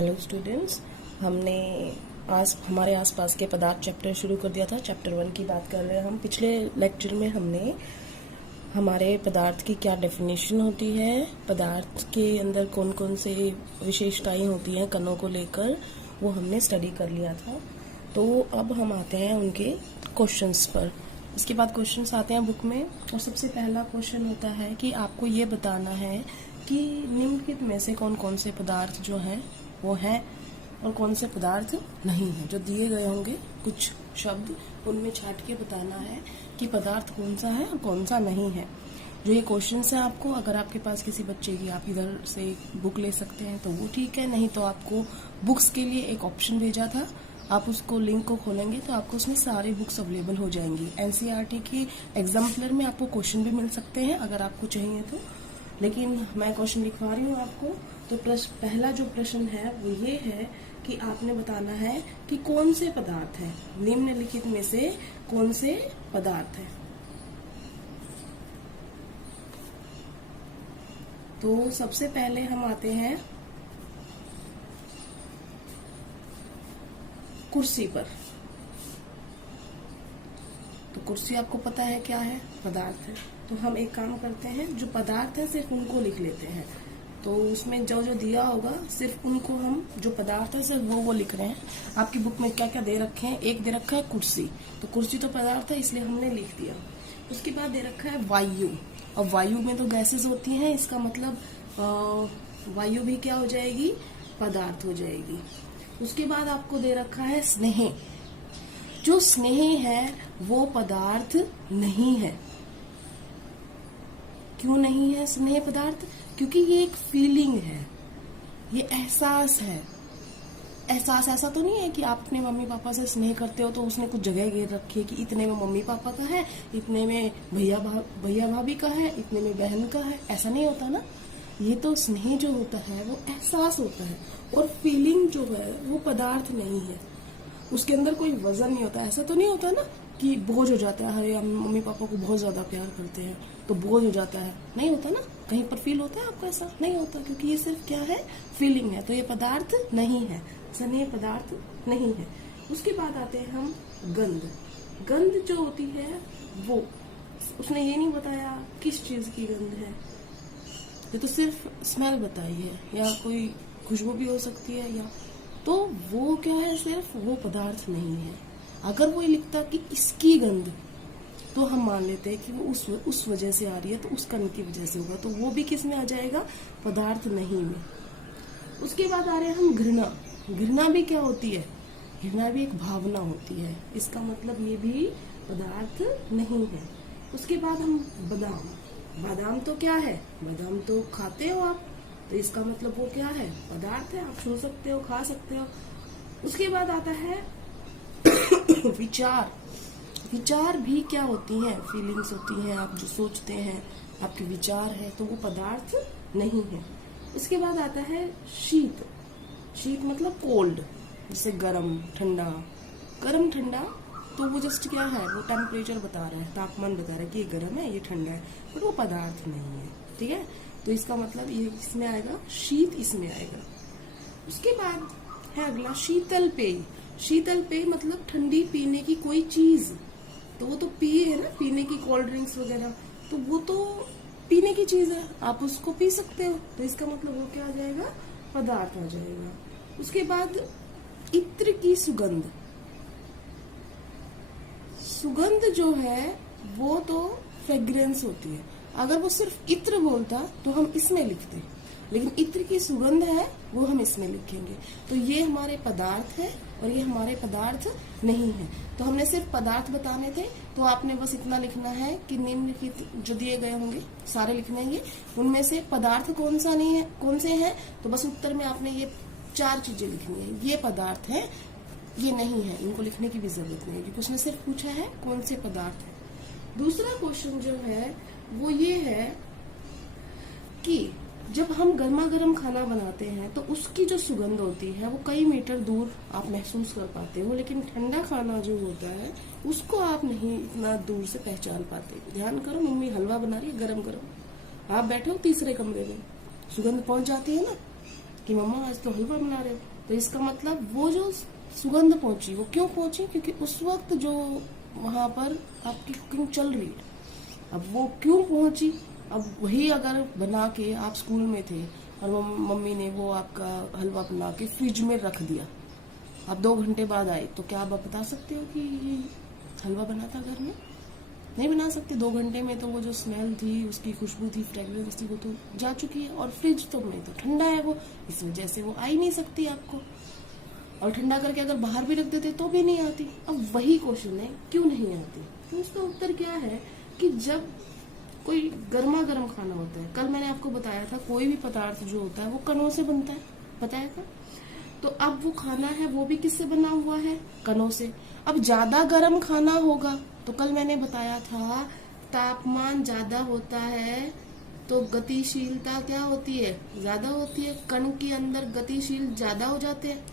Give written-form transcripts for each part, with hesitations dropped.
Hello students, हमने आज हमारे आसपास के पदार्थ चैप्टर शुरू कर दिया था। चैप्टर 1 की बात कर रहे हैं हम। पिछले लेक्चर में हमने हमारे पदार्थ की क्या डेफिनेशन होती है, पदार्थ के अंदर कौन कौन से विशेषताएं होती हैं कणों को लेकर, वो हमने स्टडी कर लिया था। तो अब हम आते हैं उनके क्वेश्चंस पर। इसके बाद क्वेश्चंस आते हैं बुक में, और सबसे पहला क्वेश्चन होता है कि आपको ये बताना है कि निम्नलिखित में से कौन कौन से पदार्थ जो हैं वो हैं और कौन से पदार्थ नहीं है। जो दिए गए होंगे कुछ शब्द, उनमें छाट के बताना है कि पदार्थ कौन सा है और कौन सा नहीं है। जो ये क्वेश्चंस है, आपको अगर आपके पास किसी बच्चे की, आप इधर से बुक ले सकते हैं तो वो ठीक है, नहीं तो आपको बुक्स के लिए एक ऑप्शन भेजा था, आप उसको लिंक को खोलेंगे तो आपको उसमें सारी बुक्स अवेलेबल हो जाएंगी। एनसीईआरटी की एग्जाम्पलर में आपको क्वेश्चन भी मिल सकते हैं अगर आपको चाहिए तो, लेकिन मैं क्वेश्चन लिखवा रही हूँ आपको। तो पहला जो प्रश्न है वो ये है कि आपने बताना है कि कौन से पदार्थ हैं, निम्नलिखित में से कौन से पदार्थ हैं। तो सबसे पहले हम आते हैं कुर्सी पर। तो कुर्सी आपको पता है क्या है, पदार्थ है। तो हम एक काम करते हैं, जो पदार्थ है सिर्फ उनको लिख लेते हैं। तो उसमें जो जो दिया होगा सिर्फ उनको हम, जो पदार्थ है सिर्फ वो लिख रहे हैं। आपकी बुक में क्या क्या दे रखे हैं, एक दे रखा है कुर्सी, तो कुर्सी तो पदार्थ है इसलिए हमने लिख दिया। उसके बाद दे रखा है वायु, और वायु में तो गैसेस होती हैं, इसका मतलब वायु भी क्या हो जाएगी, पदार्थ हो जाएगी। उसके बाद आपको दे रखा है स्नेह। जो स्नेह है वो पदार्थ नहीं है। क्यों नहीं है स्नेह पदार्थ? क्योंकि ये एक फीलिंग है, ये एहसास है। एहसास ऐसा तो नहीं है कि आप अपने मम्मी पापा से स्नेह करते हो तो उसने कुछ जगह घेर रखी है कि इतने में मम्मी पापा का है, इतने में भैया भाभी का है, इतने में बहन का है। ऐसा नहीं होता ना। ये तो स्नेह जो होता है वो एहसास होता है, और फीलिंग जो है वो पदार्थ नहीं है। उसके अंदर कोई वजन नहीं होता। ऐसा तो नहीं होता ना कि बोझ हो जाता है, हम मम्मी पापा को बहुत ज्यादा प्यार करते हैं तो बोझ हो जाता है, नहीं होता ना। कहीं पर फील होता है आपको? ऐसा नहीं होता, क्योंकि ये सिर्फ क्या है, फीलिंग है। तो ये पदार्थ नहीं है, स्नेह पदार्थ नहीं है। उसके बाद आते हैं हम गंध। गंध जो होती है वो, उसने ये नहीं बताया किस चीज की गंध है, ये तो सिर्फ स्मेल बताई है, या कोई खुशबू भी हो सकती है, या तो वो क्या है, सिर्फ वो पदार्थ नहीं है। अगर वो लिखता कि इसकी गंध, तो हम मान लेते हैं कि वो उस वजह से आ रही है, तो उस कण की वजह से होगा, तो वो भी किस में आ जाएगा, पदार्थ नहीं में। उसके बाद आ रहे हैं हम घृणा। घृणा भी क्या होती है, घृणा भी एक भावना होती है, इसका मतलब ये भी पदार्थ नहीं है। उसके बाद हम बादाम। बादाम तो क्या है, बादाम तो खाते हो आप, तो इसका मतलब वो क्या है, पदार्थ है, आप छू सकते हो, खा सकते हो। उसके बाद आता है विचार। विचार भी क्या होती हैं, फीलिंग्स होती हैं, आप जो सोचते हैं, आपके विचार है, तो वो पदार्थ नहीं है। उसके बाद आता है शीत। शीत मतलब कोल्ड, जैसे गरम ठंडा। गरम ठंडा तो वो जस्ट क्या है, वो टेम्परेचर बता रहा है, तापमान बता रहा है कि ये गर्म है, ये ठंडा है, बट वो पदार्थ नहीं है। ठीक है, तो इसका मतलब ये इसमें आएगा, शीत इसमें आएगा। उसके बाद है अगला शीतल पेय। शीतल पेय मतलब ठंडी पीने की कोई चीज, तो वो तो पिए है ना, पीने की कोल्ड ड्रिंक्स वगैरह, तो वो तो पीने की चीज है, आप उसको पी सकते हो, तो इसका मतलब वो क्या आ जाएगा, पदार्थ आ जाएगा। उसके बाद इत्र की सुगंध। सुगंध जो है वो तो फ्रेग्रेंस होती है। अगर वो सिर्फ इत्र बोलता तो हम इसमें लिखते, लेकिन इत्र की सुगंध है वो हम इसमें लिखेंगे। तो ये हमारे पदार्थ है और ये हमारे पदार्थ नहीं है। तो हमने सिर्फ पदार्थ बताने थे, तो आपने बस इतना लिखना है कि निम्नलिखित जो दिए गए होंगे सारे लिखने हैं, उनमें से पदार्थ कौन सा नहीं है, कौन से हैं। तो बस उत्तर में आपने ये 4 चीजें लिखनी है, ये पदार्थ है, ये नहीं है, इनको लिखने की भी जरूरत नहीं है, क्योंकि उसने सिर्फ पूछा है कौन से पदार्थ है। दूसरा क्वेश्चन जो है वो ये है कि जब हम गर्मा गर्म खाना बनाते हैं तो उसकी जो सुगंध होती है वो कई मीटर दूर आप महसूस कर पाते हो, लेकिन ठंडा खाना जो होता है उसको आप नहीं इतना दूर से पहचान पाते। ध्यान करो, मम्मी हलवा बना रही है गरम गरम, आप बैठे हो तीसरे कमरे में, सुगंध पहुंच जाती है ना कि मम्मा आज तो हलवा बना रहे हो, तो इसका मतलब वो जो सुगंध पहुंची वो क्यों पहुंची, क्योंकि उस वक्त जो वहां पर आपकी कुकिंग चल रही है। अब वो क्यों पहुंची, अब वही अगर बना के आप स्कूल में थे और मम्मी ने वो आपका हलवा बना के फ्रिज में रख दिया, आप 2 घंटे बाद आए, तो क्या आप बता सकते हो कि ये हलवा बना था घर में? नहीं बना सकते। 2 घंटे में तो वो जो स्मेल थी, उसकी खुशबू थी, फ्रेग्रेंस थी, वो तो जा चुकी है। और फ्रिज तो में तो ठंडा है वो, इस वजह से वो आ ही नहीं सकती आपको। और ठंडा करके अगर बाहर भी रख देते तो भी नहीं आती। अब वही क्वेश्चन है, क्यों नहीं आती? तो उसका उत्तर क्या है कि जब कोई गर्मा गर्म खाना होता है, कल मैंने आपको बताया था कोई भी पदार्थ जो होता है वो कणों से बनता है, बताया था। तो अब वो खाना है वो भी किससे बना हुआ है? कणों से। अब ज्यादा गर्म खाना होगा तो कल मैंने बताया था तापमान ज्यादा होता है तो गतिशीलता क्या होती है? ज्यादा होती है। कण के अंदर गतिशील ज्यादा हो जाते हैं।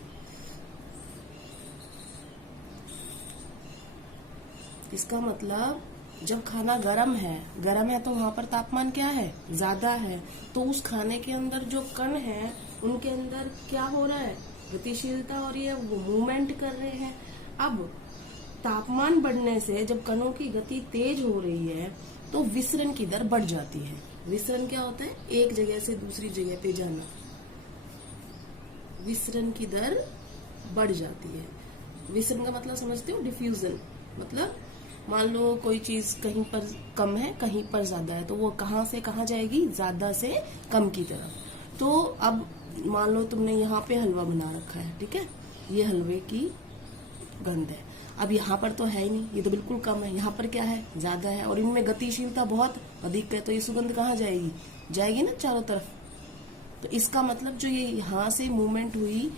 इसका मतलब जब खाना गर्म है तो वहां पर तापमान क्या है? ज्यादा है। तो उस खाने के अंदर जो कण है उनके अंदर क्या हो रहा है? गतिशीलता हो रही है, वो मूवमेंट कर रहे हैं। अब तापमान बढ़ने से जब कणों की गति तेज हो रही है तो विसरण की दर बढ़ जाती है। विसरण क्या होता है? एक जगह से दूसरी जगह पे जाना। विसरण की दर बढ़ जाती है। विसरण का मतलब समझते हो? डिफ्यूजन। मतलब मान लो कोई चीज कहीं पर कम है, कहीं पर ज्यादा है, तो वो कहाँ से कहाँ जाएगी? ज्यादा से कम की तरफ। तो अब मान लो तुमने यहाँ पे हलवा बना रखा है, ठीक है, ये हलवे की गंध है। अब यहाँ पर तो है ही नहीं, ये तो बिल्कुल कम है। यहाँ पर क्या है? ज्यादा है। और इनमें गतिशीलता बहुत अधिक है, तो ये सुगंध कहाँ जाएगी? जाएगी ना चारों तरफ। तो इसका मतलब जो ये यहाँ से मूवमेंट हुई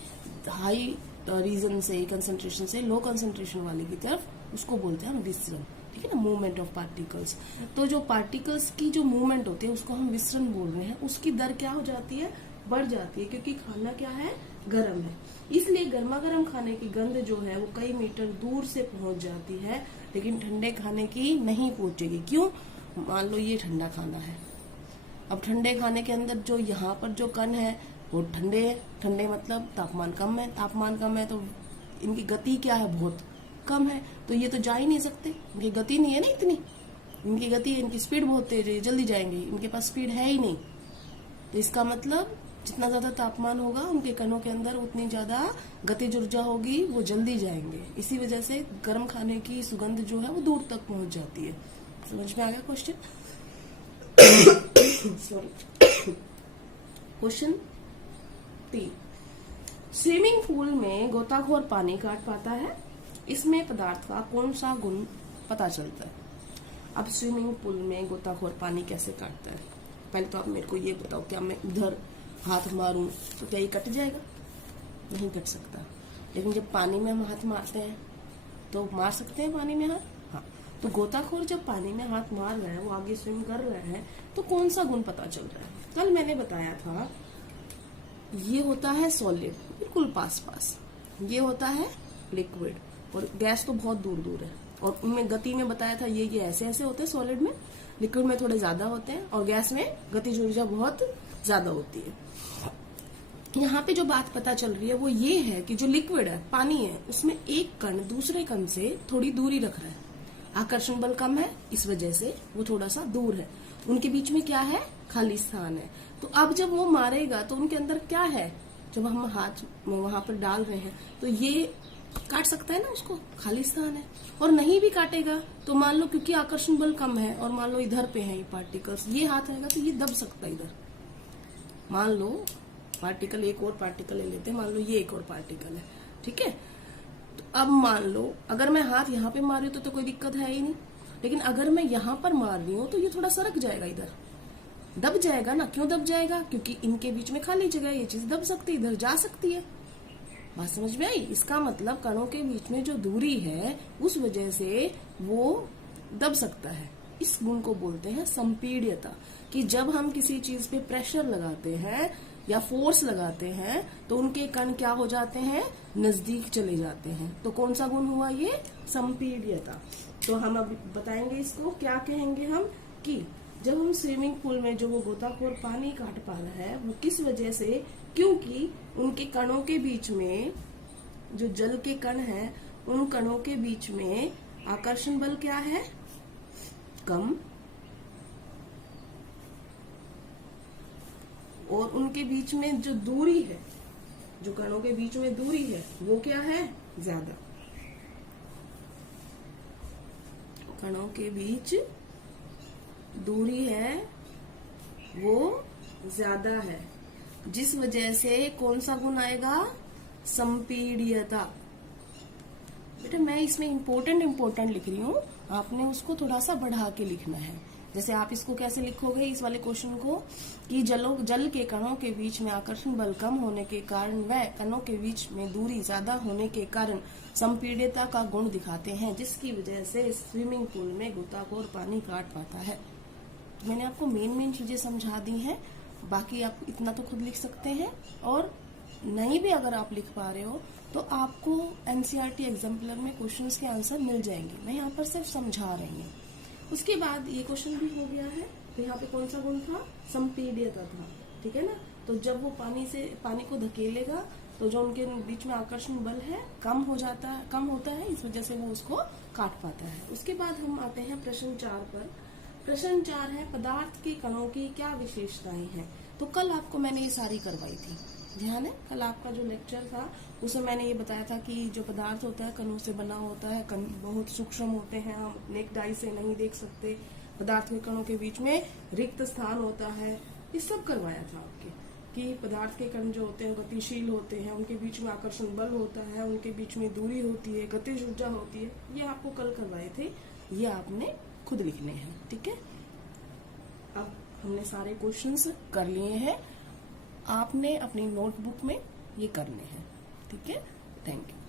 हाई रीजन से, कंसंट्रेशन से लो कंसंट्रेशन वाले की तरफ, उसको बोलते हैं हम विसरण। ठीक है ना, मूवमेंट ऑफ पार्टिकल्स। तो जो पार्टिकल्स की जो मूवमेंट होती है उसको हम विसरण बोल रहे हैं। उसकी दर क्या हो जाती है? बढ़ जाती है, क्योंकि खाना क्या है? गर्म है। इसलिए गर्मा गर्म खाने की गंध जो है वो कई मीटर दूर से पहुंच जाती है, लेकिन ठंडे खाने की नहीं पहुंचेगी। क्यों? मान लो ये ठंडा खाना है, अब ठंडे खाने के अंदर जो यहाँ पर जो कण है वो ठंडे है। ठंडे मतलब तापमान कम है। तापमान कम है तो इनकी गति क्या है? बहुत कम है। तो ये तो जा ही नहीं सकते, इनकी गति नहीं है ना इतनी। इनकी गति, इनकी स्पीड बहुत तेज है, जल्दी जाएंगे, इनके पास स्पीड है ही नहीं। तो इसका मतलब जितना ज्यादा तापमान होगा उनके कणों के अंदर उतनी ज्यादा गतिज ऊर्जा होगी, वो जल्दी जाएंगे। इसी वजह से गर्म खाने की सुगंध जो है वो दूर तक पहुंच जाती है। समझ में आ गया question? Sorry. Question 3, swimming pool में गोताखोर पानी काट पाता है, इसमें पदार्थ का कौन सा गुण पता चलता है? अब स्विमिंग पूल में गोताखोर पानी कैसे काटता है? पहले तो आप मेरे को ये बताओ, क्या मैं इधर हाथ मारूं तो क्या ये कट जाएगा? नहीं कट सकता। लेकिन जब पानी में हम हाथ मारते हैं तो मार सकते हैं पानी में हाथ? हाँ। तो गोताखोर जब पानी में हाथ मार रहा है, वो आगे स्विम कर रहा है, तो कौन सा गुण पता चल रहा है? कल मैंने बताया था ये होता है सॉलिड, बिल्कुल पास। ये होता है लिक्विड, और गैस तो बहुत दूर दूर है। और उनमें गति में बताया था ये ऐसे ऐसे होते हैं सॉलिड में, लिक्विड में थोड़े ज्यादा होते हैं, और गैस में गतिज ऊर्जा बहुत ज्यादा होती है। यहाँ पे जो बात पता चल रही है वो ये है कि जो लिक्विड है, पानी है, उसमें एक कण दूसरे कण से थोड़ी दूरी रख रहा है। आकर्षण बल कम है, इस वजह से वो थोड़ा सा दूर है। उनके बीच में क्या है? खाली स्थान है। तो अब जब वो मारेगा तो उनके अंदर क्या है? जब हम हाथ वहां पर डाल रहे हैं तो ये काट सकता है ना उसको, खाली स्थान है। और नहीं भी काटेगा तो मान लो क्योंकि आकर्षण बल कम है और मान लो इधर पे है ये पार्टिकल्स, ये हाथ आएगा तो ये दब सकता है इधर। मान लो पार्टिकल, एक और पार्टिकल ले लेते हैं, मान लो ये एक और पार्टिकल है, ठीक है। तो अब मान लो अगर मैं हाथ यहाँ पे मार रही हूँ तो कोई दिक्कत है ही नहीं, लेकिन अगर मैं यहाँ पर मार रही हूँ तो ये थोड़ा सरक जाएगा, इधर दब जाएगा ना। क्यों दब जाएगा? क्योंकि इनके बीच में खाली जगह, ये चीज दब सकती है, इधर जा सकती है। बात समझ में आई? इसका मतलब कणों के बीच में जो दूरी है उस वजह से वो दब सकता है। इस गुण को बोलते हैं संपीड्यता, कि जब हम किसी चीज पे प्रेशर लगाते हैं या फोर्स लगाते हैं तो उनके कण क्या हो जाते हैं? नजदीक चले जाते हैं। तो कौन सा गुण हुआ ये? संपीड्यता। तो हम अब बताएंगे इसको, क्या कहेंगे हम, कि जब हम स्विमिंग पूल में जो वो गोताखोर पानी काट पा रहा है वो किस वजह से क्योंकि उनके कणों के बीच में, जो जल के कण हैं, उन कणों के बीच में आकर्षण बल क्या है? कम। और उनके बीच में जो दूरी है, जो कणों के बीच में दूरी है, वो क्या है? ज्यादा। कणों के बीच दूरी है वो ज्यादा है, जिस वजह से कौन सा गुण आएगा? संपीड्यता। बेटा मैं इसमें इम्पोर्टेंट लिख रही हूँ, आपने उसको थोड़ा सा बढ़ा के लिखना है। जैसे आप इसको कैसे लिखोगे इस वाले क्वेश्चन को कि जल के कणों के बीच में आकर्षण बल कम होने के कारण व कणों के बीच में दूरी ज्यादा होने के कारण संपीड्यता का गुण दिखाते हैं, जिसकी वजह से स्विमिंग पूल में गोताखोर पानी काट पाता है। तो मैंने आपको मेन चीजें समझा दी हैं, बाकी आप इतना तो खुद लिख सकते हैं, और नहीं भी अगर आप लिख पा रहे हो तो आपको एनसीईआरटी एग्जाम्पलर में क्वेश्चंस के आंसर मिल जाएंगे। मैं यहाँ पर सिर्फ समझा रही हूँ। उसके बाद ये क्वेश्चन भी हो गया है। तो यहाँ पे कौन सा गुण था? संपीड्यता था, ठीक है ना। तो जब वो पानी को धकेलेगा तो जो उनके बीच में आकर्षण बल है कम होता है, इस वजह से वो उसको काट पाता है। उसके बाद हम आते हैं प्रश्न 4 पर। प्रश्न 4 है पदार्थ के कणों की क्या विशेषताएं हैं। तो कल आपको मैंने ये सारी करवाई थी, ध्यान है। कल आपका जो लेक्चर था उसमें मैंने ये बताया था कि जो पदार्थ होता है कणों से बना होता है, कण बहुत सूक्ष्म होते हैं, हम नेक्ड आई से नहीं देख सकते। पदार्थ के कणों के बीच में रिक्त स्थान होता है, ये सब करवाया था आपके, कि पदार्थ के कण जो होते हैं गतिशील होते हैं, उनके बीच में आकर्षण बल होता है, उनके बीच में दूरी होती है, गतिज ऊर्जा होती है। ये आपको कल करवाए थे, ये आपने खुद लिखने हैं, ठीक है। अब हमने सारे क्वेश्चंस कर लिए हैं, आपने अपनी नोटबुक में ये करने हैं, ठीक है। Thank you.